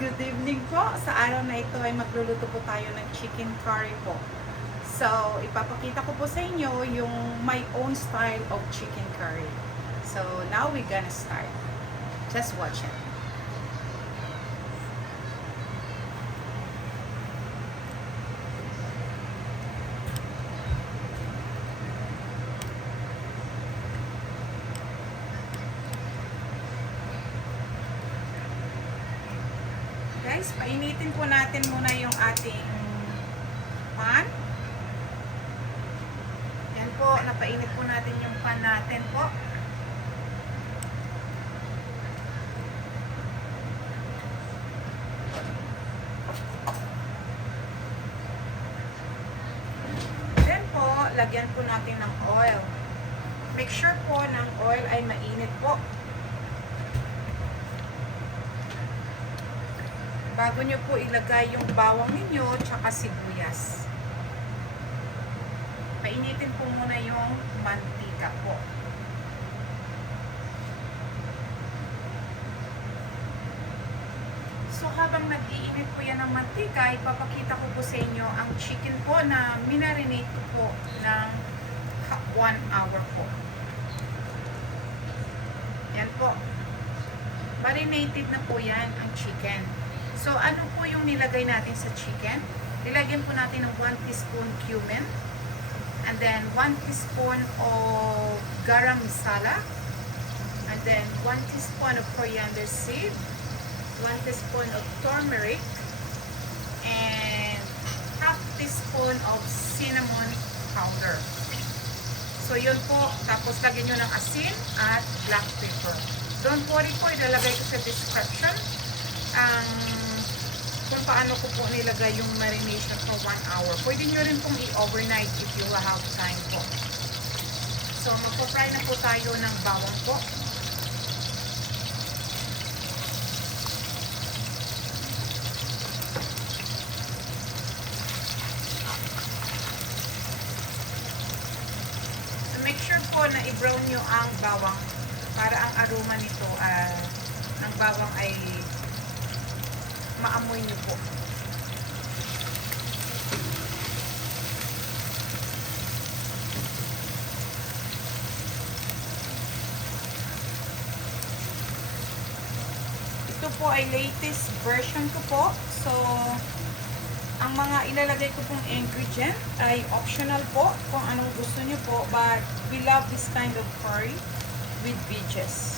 Good evening po. Sa araw na ito ay magluluto po tayo ng chicken curry po. So, ipapakita ko po sa inyo yung my own style of chicken curry. So, now we're gonna start. Just watch it. Guys, painitin po natin muna yung ating pan. Yan po, napainit po natin yung pan natin po. Then po, lagyan po natin ng oil. Make sure po ng oil ay mainit po. Bago nyo po ilagay yung bawang ninyo tsaka sibuyas. Painitin po muna yung mantika po. So habang nag-iinit po yan ng mantika, ipapakita ko po sa inyo ang chicken po na minarinate ko po ng 1 hour po. Yan po. Marinated na po yan ang chicken. So, ano po yung nilagay natin sa chicken? Nilagyan po natin ng 1 teaspoon cumin. And then, 1 teaspoon of garam masala. And then, 1 teaspoon of coriander seed. 1 teaspoon of turmeric. And half teaspoon of cinnamon powder. So, yun po. Tapos, lagyan nyo ng asin at black pepper. Don't worry po, ilalagay ko sa description kung paano ko po nilagay yung marination for 1 hour. Pwede nyo rin pong i-overnight if you have time po. So, magpo-fry na po tayo ng bawang po. So, make sure po na i-brown nyo ang bawang para ang aroma nito ng bawang ay maamoy nyo po. Ito po ay latest version ko po. So, ang mga ilalagay ko pong ingredient ay optional po kung anong gusto nyo po. But we love this kind of curry with veggies.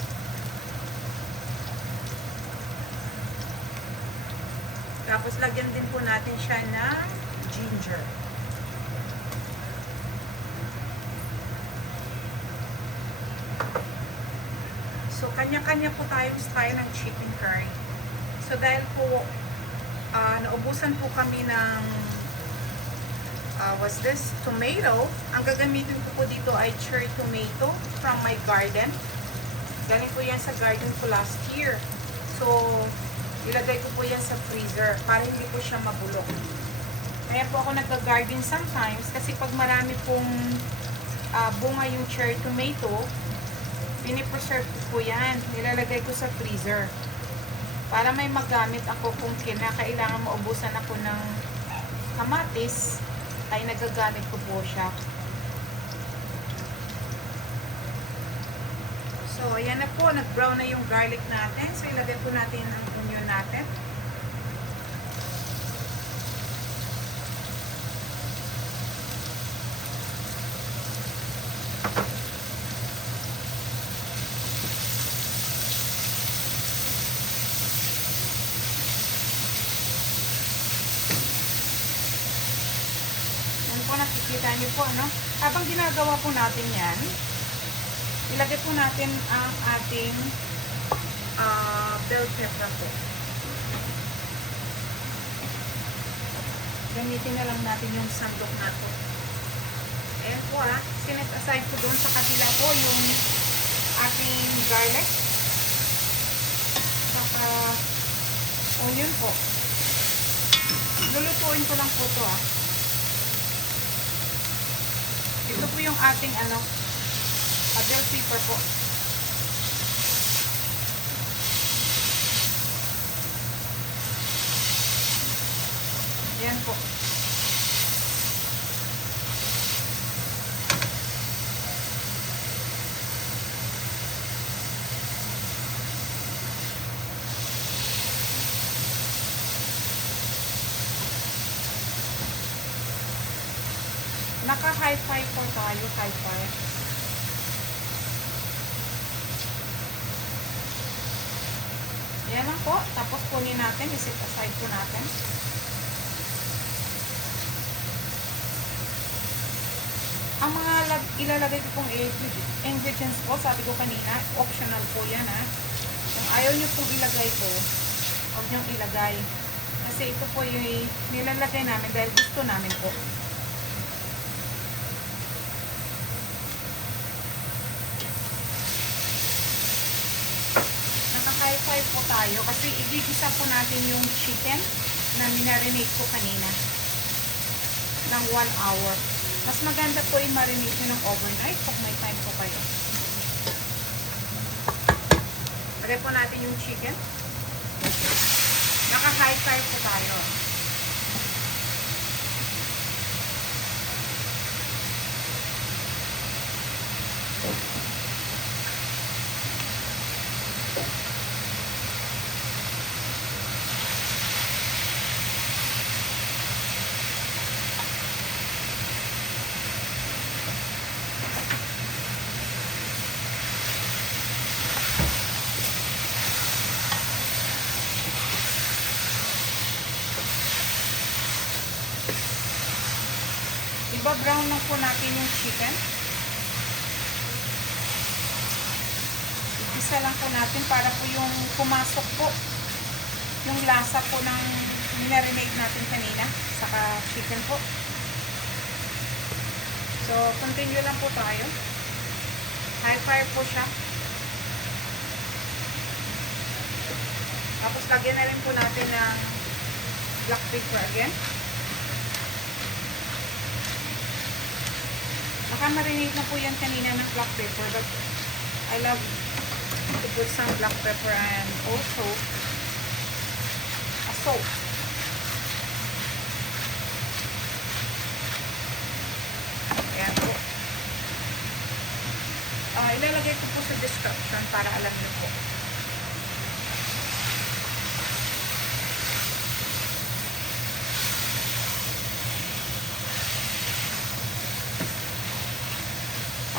Tapos, lagyan din po natin siya ng ginger. So, kanya-kanya po tayong style ng chicken curry. So, dahil po, naubusan po kami ng, what's this? Tomato. Ang gagamitin ko po dito ay cherry tomato from my garden. Galing po yan sa garden ko last year. So, ilagay ko po yan sa freezer para hindi po siya mabulok. Kaya po ako nagka-garden sometimes kasi pag marami pong bunga yung cherry tomato, pinipreserve ko po yan. Nilalagay ko sa freezer. Para may magamit ako kung kailangan maubusan ako ng kamatis, ay nagagamit ko po siya. So, ayan na po. Nag-brown na yung garlic natin. So, ilagay po natin ang onion natin. Yan po, nakikita nyo po, no? Habang ginagawa po natin yan, ilagay po natin ang ating bell pepper po. Gamitin na lang natin yung sandok na to. Ayan po sinet aside ko doon sa kabila po yung ating garlic. Saka onion po. Lulutuin ko lang po to Ito po yung ating bell pepper po. Yan po. Naka-high five po tayo, high five. Yan lang po. Tapos kunin natin, isit aside po natin. Ang mga ilalagay ko pong ingredients po, sabi ko kanina, optional po yan ha. Kung ayaw nyo pong ilagay po, huwag nyo ilagay. Kasi ito po yung nilalagay namin dahil gusto namin po. High five po tayo kasi igigisa po natin yung chicken na minarinate ko kanina ng 1 hour. Mas maganda po i-marinate nyo ng overnight kung may time po kayo. Lagay po natin yung chicken. Naka-high five po tayo. Iba-brown lang po natin yung chicken. Isa lang po natin para po yung pumasok po yung lasa po ng marinade natin kanina saka chicken po. So, continue lang po tayo. High fire po siya. Tapos lagyan na rin po natin ng black pepper again. Naka-marinate na po yan kanina ng black pepper, but I love to put some black pepper and also a salt. Ayan po. Ilalagay ko po sa description para alam niyo po.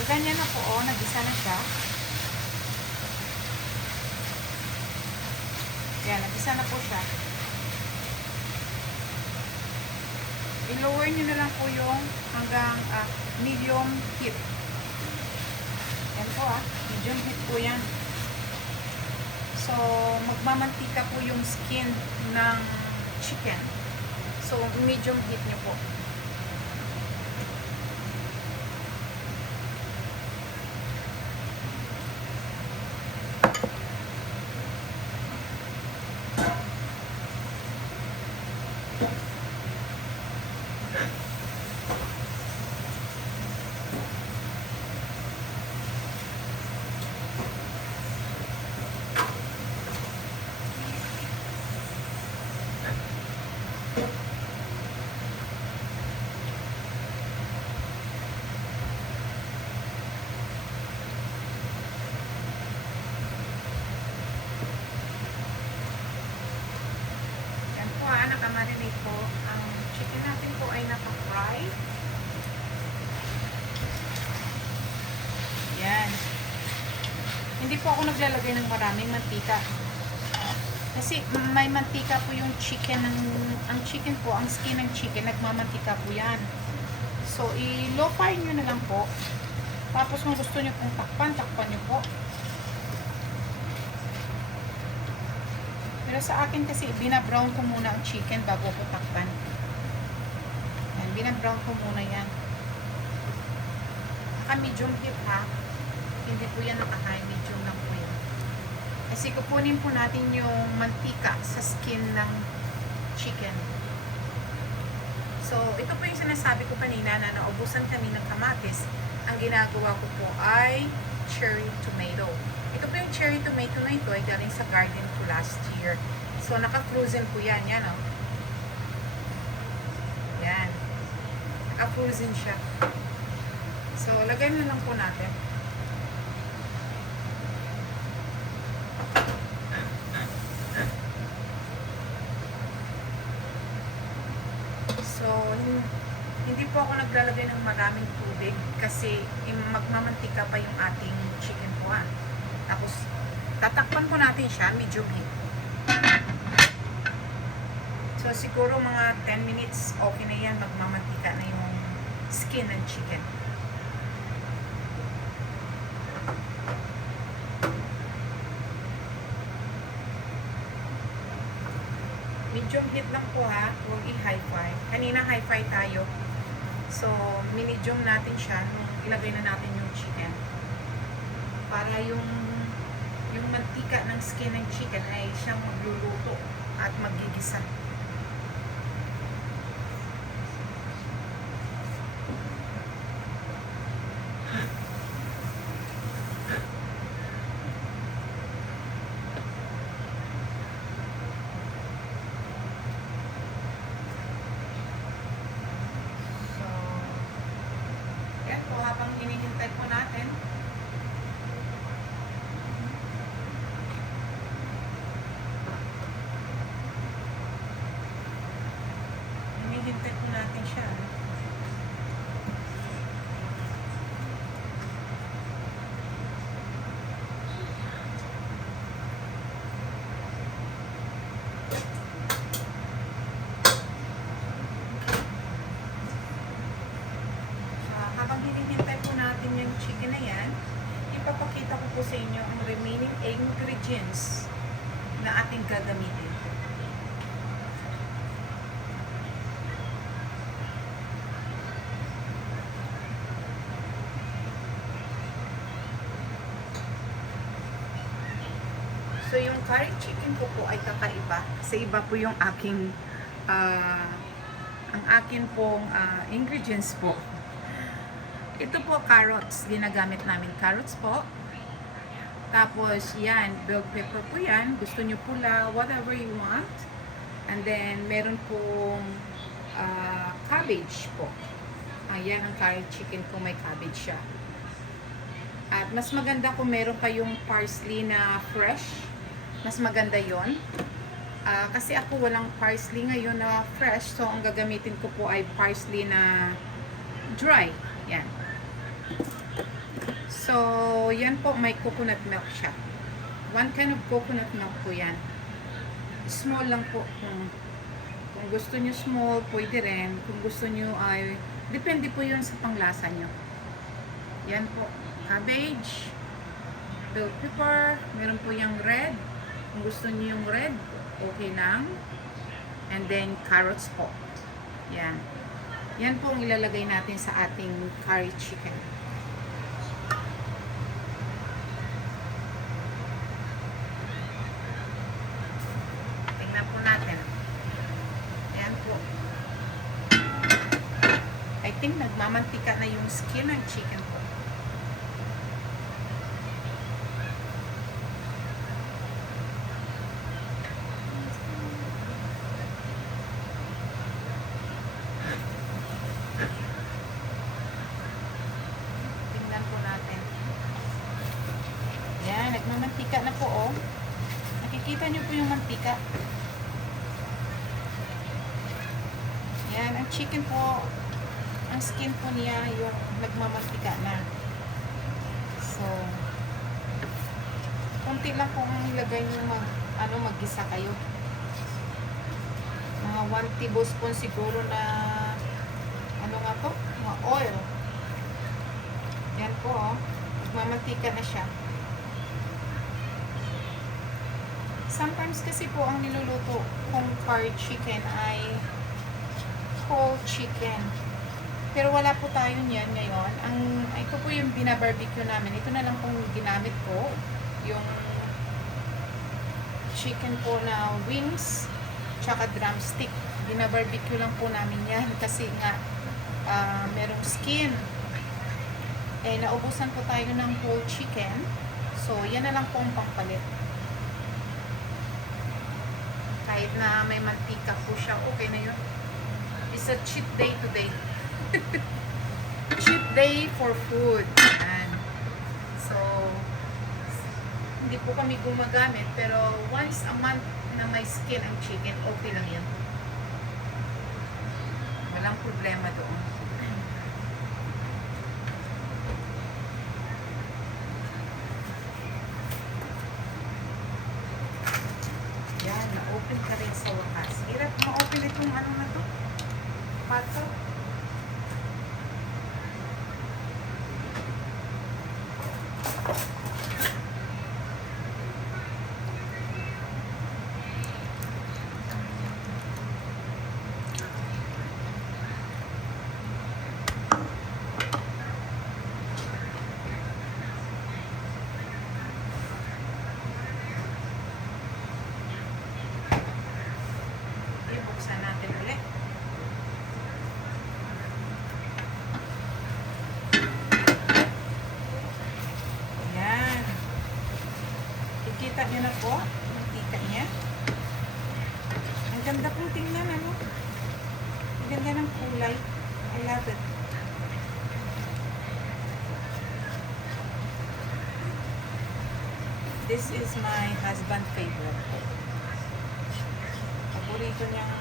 Ganyan na po, oh, nag-isa na siya. Yan, nag-isa na po siya. I-lower nyo na lang po yung hanggang medium heat. Yan po medium heat po yan. So, magmamantika po yung skin ng chicken. So, medium heat nyo po. Naka-marinate po. Ang chicken natin po ay naka-fry. Yan. Hindi po ako naglalagay ng maraming mantika. Kasi may mantika po yung chicken. Ang chicken po, ang skin ng chicken, nagmamantika po yan. So, i-low fire nyo na lang po. Tapos kung gusto nyo pong takpan nyo po. Pero sa akin kasi, binabrown ko muna ang chicken bago ko takpan. Yan, binabrown ko muna yan. Naka-medium heat ha. Hindi po yan naka-high, medium lang po yan. Kasi kukunin po natin yung mantika sa skin ng chicken. So, ito po yung sinasabi ko kanina na naubusan kami ng kamatis. Ang ginagawa ko po ay cherry tomato. Ito po yung cherry tomato na ito ay galing sa garden ko last year. So, naka-frozen po yan. Yan, oh. frozen siya. So, lagay na lang po natin. So, hindi po ako naglalagay ng maraming tubig kasi magmamantika pa yung ating chicken po. Tapos, tatakpan po natin siya, medium heat. So, siguro mga 10 minutes, okay na yan. Magmamantika na yung skin ng chicken. Medium heat lang po ha, huwag i-high-fi. Kanina high-fi tayo. So, medium natin siya nung ilagay na natin yung chicken. Para yung mantika ng skin ng chicken ay siyang magluluto at magigisa. Habang hinihintay po natin, siya. Habang hinihintay po natin yung chicken na yan, ipapakita ko po sa inyo ang remaining ingredients na ating gagamitin. So yung curry chicken ko po ay kakaiba. Sa iba po yung aking ang akin pong ingredients po. Ito po, carrots. Ginagamit namin carrots po. Tapos, yan, bell pepper po yan. Gusto nyo pula, whatever you want. And then, meron pong cabbage po. Ayan, ang curry chicken ko, may cabbage siya. At mas maganda kung meron kayong parsley na fresh. Mas maganda yon. Kasi ako walang parsley ngayon na fresh. So, ang gagamitin ko po ay parsley na dry. Yan. So, yan po, may coconut milk siya. One kind of coconut milk po yan. Small lang po. Kung gusto nyo small, pwede rin. Kung gusto nyo ay, depende po yun sa panglasa nyo. Yan po. Cabbage, bell pepper, meron po yung red. Kung gusto nyo yung red, okay lang. And then, carrots po. Yan. Yan po ang ilalagay natin sa ating curry chicken. Tingnan po natin. Yan po. I think nagmamantika na yung skin ng chicken po. Nagmamantika na po, oh. Nakikita nyo po yung mantika. Yan, ang chicken po, ang skin po niya yung nagmamantika na. So, konti lang po ang ilagay nyo maggisa kayo. Mga 1 tablespoon siguro na nga to? Mga oil. Yan po, oh. Nagmamantika na siya. Sometimes kasi po ang niluluto kong curry chicken ay whole chicken. Pero wala po tayo niyan ngayon. Ito po yung binabarbecue namin. Ito na lang pong ginamit ko. Yung chicken po na wings tsaka drumstick. Binabarbecue lang po namin yan kasi nga merong skin. Naubusan po tayo ng whole chicken. So, yan na lang po ang pampalit. Kahit na may mantika po siya, okay na yun. It's a cheat day today. Cheat day for food. Yan. So, hindi po kami gumagamit, pero once a month na may skin ang chicken, okay lang yan. Walang problema doon. Yan, na-open ka rin sa wakas. Hirap ma-open itong ano na to. Pato. Ibuksan natin ulit. Ayan. Ikita niyo na po. Mantika niya. Ang ganda pong tingnan, ano? Ang ganda ng kulay. I love it. This is my husband favorite. Paborito niyang,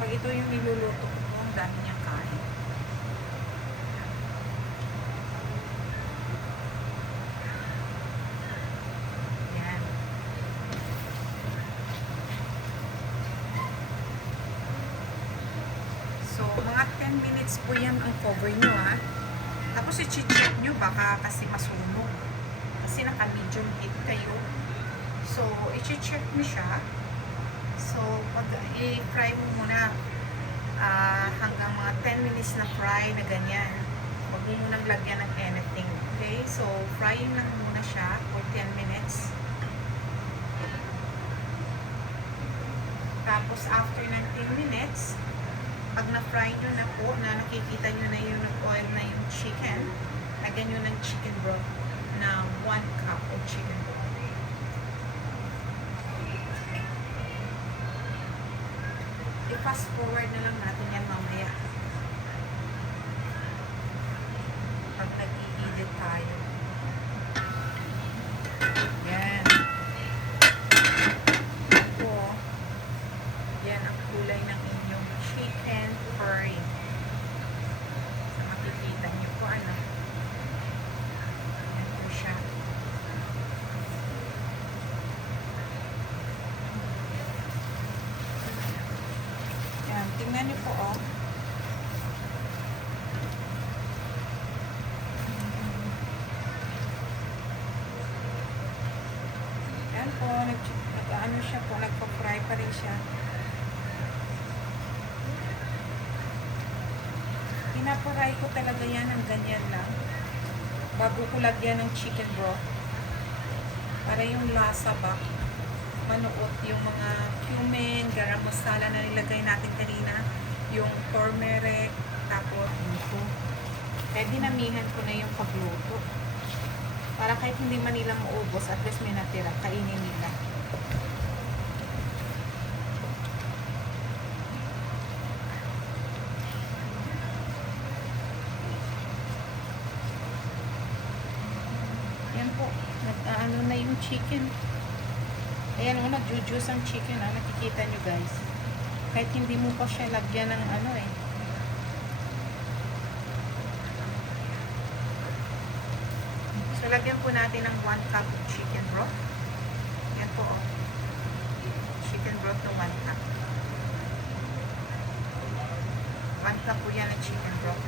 pag ito yung niluluto ko, ang dami niyang kain. Yan. So, mga 10 minutes po yan ang cover nyo, ha. Tapos i-check nyo, baka kasi masunog. Kasi naka-medium heat kayo. So, i-check mo siya. So, pag i-fry mo muna hanggang mga 10 minutes na fry na ganyan. Huwag mo munang lagyan ng anything. Okay? So, frying lang muna siya for 10 minutes. Tapos, after ng 10 minutes, pag na-fry nyo na po, na nakikita nyo na yung nag-oil na yung chicken, lagyan nyo ng chicken broth na 1 cup of chicken broth. I-fast forward na lang natin yan mamaya. Pag nag-i-edit tayo. Yan. Ito. Yan ang kulay ng inyong chicken curry. So, makikita nyo po ano. Yan po siya. Yan, tingnan nyo po, oh. Yan po, nag-ano siya po, nagpa-fry pa rin siya. Pinaparay ko talaga yan ng ganyan lang. Bago ko lagyan ng chicken broth. Para yung lasa ba, manuot yung mga cumin, garam masala na nilagay natin kanina, yung turmeric, tapos ito. Kaya dinamihan ko na yung pagluto. Para kahit hindi man nila maubos, at least may natira, kainin nila. Yan po, nag-ano na yung chicken. Ayan o, nag-juice ang chicken, ha? Nakikita nyo guys. Kahit hindi mo pa siya lagyan ng ano eh. So, lagyan po natin ng 1 cup of chicken broth. Yan po o. Chicken broth na 1 cup. 1 cup po yan ng chicken broth.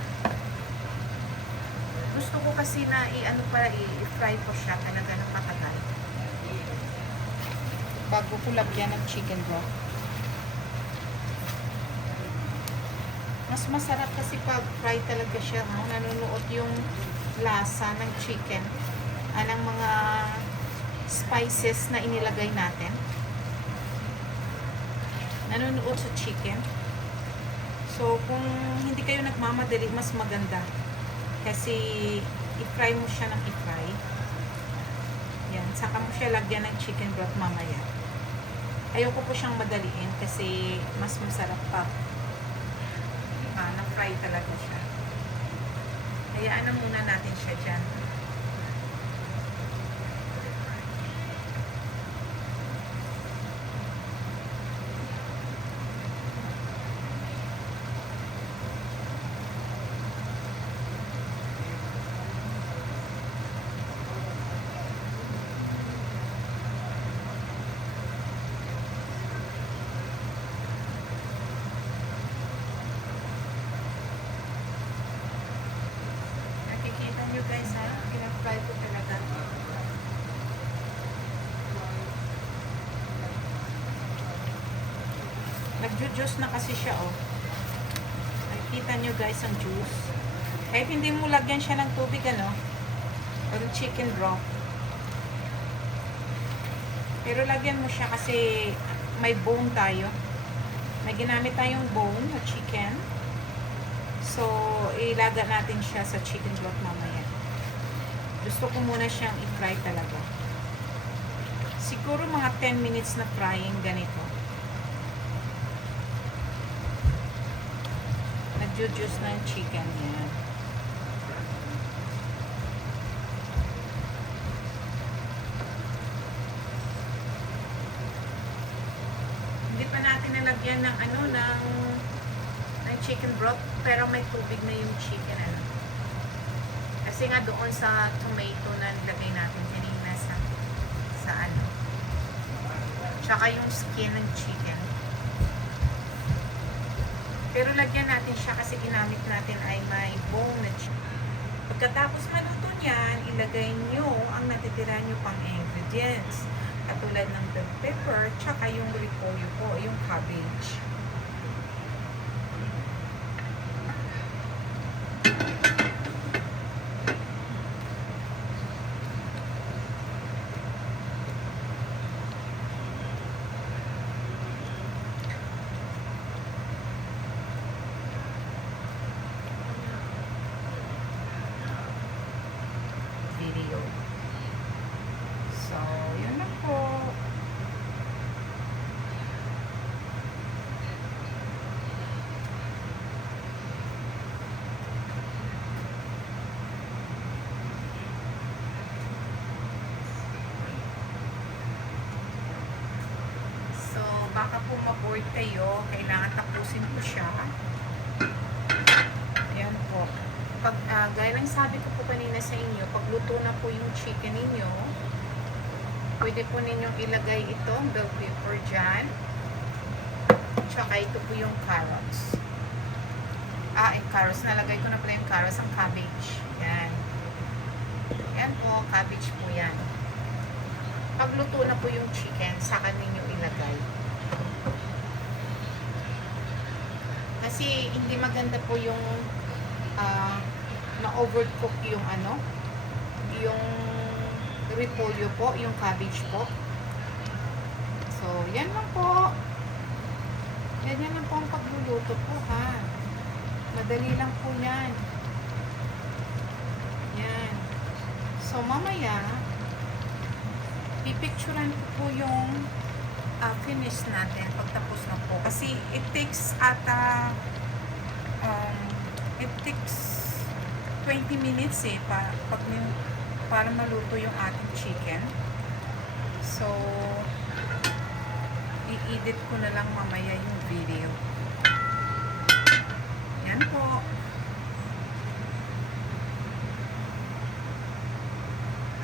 Gusto ko kasi na i-ano para i-fry ko siya talaga ng patagal. Bago ko lagyan ng chicken broth. Mas masarap kasi pag fry talaga siya, no? Nanunuot yung lasa ng chicken. Anong mga spices na inilagay natin. Nanunuot sa chicken. So, kung hindi kayo nagmamadali, mas maganda. Kasi, i-fry mo siya ng i-fry. Yan. Saka mo siya lagyan ng chicken broth mamaya. Ayoko po siyang madaliin kasi mas masarap pa. Na-fry talaga siya. Hayaan na muna natin siya dyan. Nakikita nyo guys ha, pinag-fry ko talaga. Nag-juice na kasi siya oh. Nakikita nyo guys ang juice. Kahit hindi mo lagyan siya ng tubig ano, or chicken broth. Pero lagyan mo siya kasi may bone tayo. May ginamit tayong bone na chicken. So, ilaga natin siya sa chicken broth mamaya. Gusto ko muna siyang i-fry talaga. Siguro mga 10 minutes na frying ganito. Nag-juice na yung chicken yan. Hindi pa natin nalagyan ng ano, ng chicken broth, pero may tubig na yung chicken ano. Kasi nga doon sa tomato na nilagay natin kanina sa ano. Tsaka yung skin ng chicken. Pero lagyan natin siya kasi ginamit natin ay may bone na chicken. Pagkatapos maluto niyan, ilagay nyo ang natitira nyo pang ingredients. Katulad ng bell pepper, tsaka yung repolyo po, yung cabbage. So, yun lang po. So, baka po ma-board kayo. Kailangan tapusin ko siya. Ayan po. Gaya ng sabi ko po kanina sa inyo, pag luto na po yung chicken ninyo, pwede po ninyong ilagay ito, bell pepper dyan. Tsaka ito po yung carrots. Yung carrots. Nalagay ko na pala yung carrots, ang cabbage. Yan. Yan po, cabbage po yan. Pag luto na po yung chicken, saka ninyo ilagay. Kasi hindi maganda po yung na-overcook yung ano, yung repolyo po, yung cabbage po. So, yan lang po. Yan lang po ang pagluluto po, ha. Madali lang po yan. Yan. So, mamaya, pipicturean ko po yung finish natin pagtapos na po. Kasi it takes it takes 20 minutes para maluto yung ating chicken. So, i-edit ko na lang mamaya yung video. Yan po.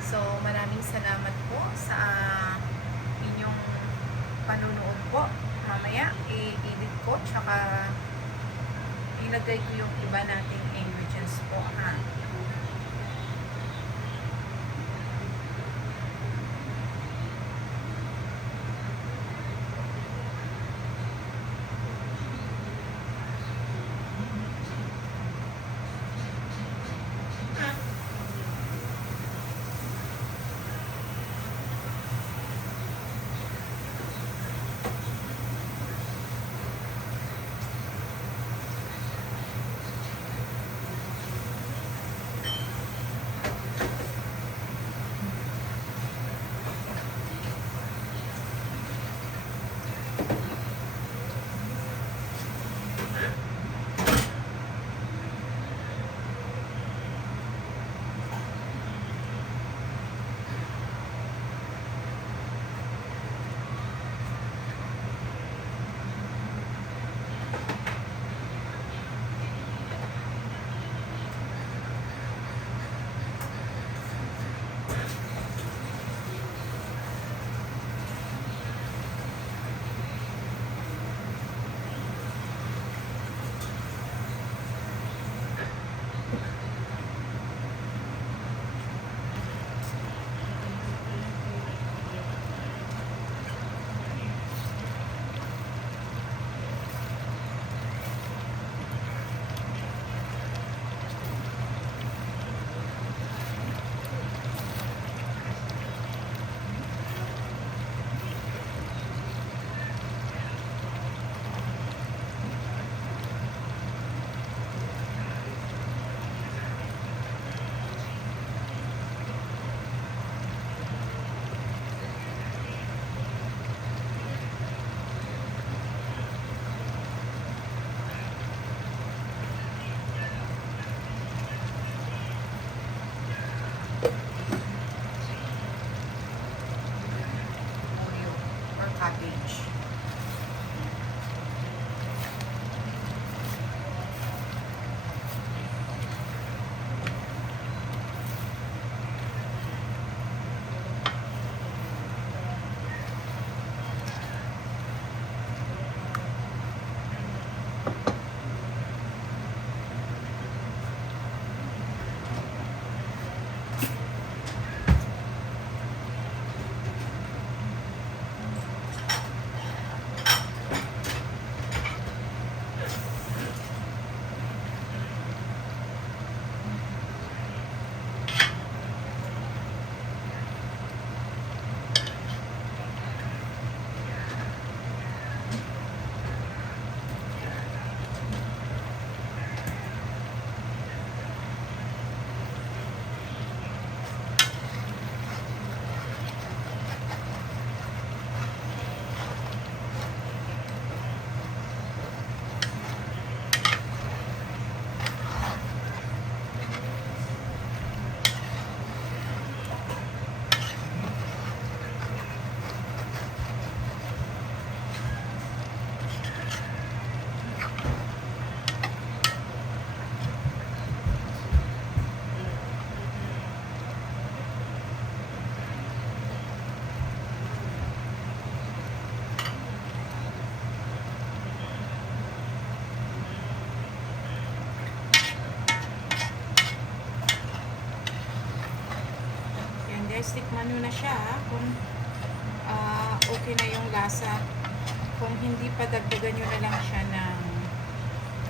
So, maraming salamat po sa inyong panunood po. Mamaya, i-edit ko, tsaka ilagay ko yung iba nating ingredients po, ha. cabbage. Guys, tikman nyo na siya kung okay na yung lasa. Kung hindi pa, dagdagan nyo na lang siya ng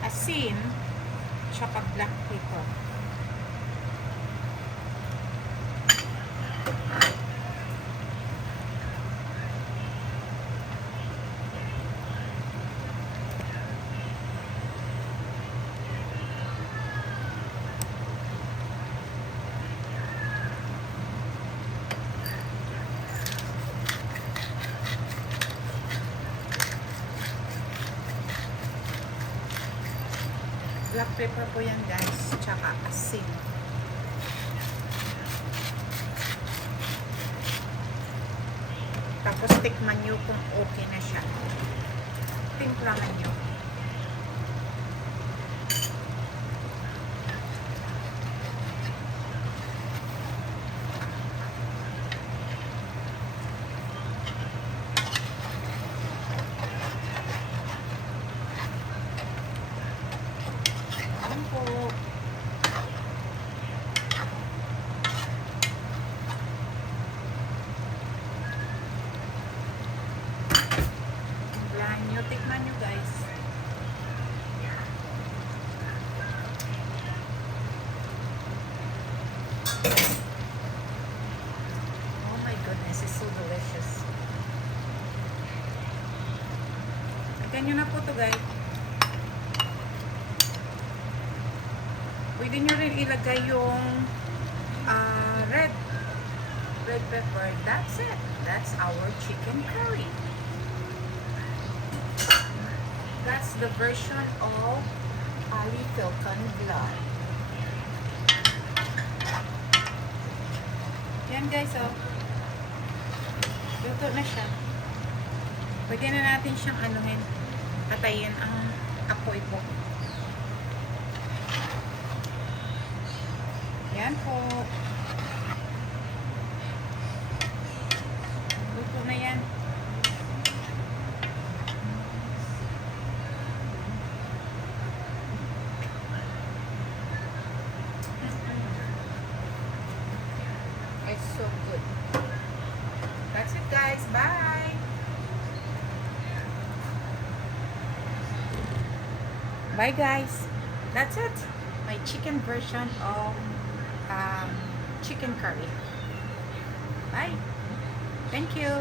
asin tsaka black pepper. Black pepper po yan guys, tsaka asin. Tapos tikman nyo kung okay na siya. Timplahan nyo. Tikman nyo guys. Oh my goodness, it's so delicious. Lagyan nyo na po to guys. Pwede nyo rin ilagay yung red pepper. That's it. That's our chicken curry. That's the version of Ali Philcon Vlog. Yan guys, oh. Luto na siya. Pwede na natin siyang anuhin. Patayin ang apoy po. Yan po. Luto na yan. It's so good. That's it guys. Bye. Bye guys. That's it. My chicken version of chicken curry. Bye. Thank you.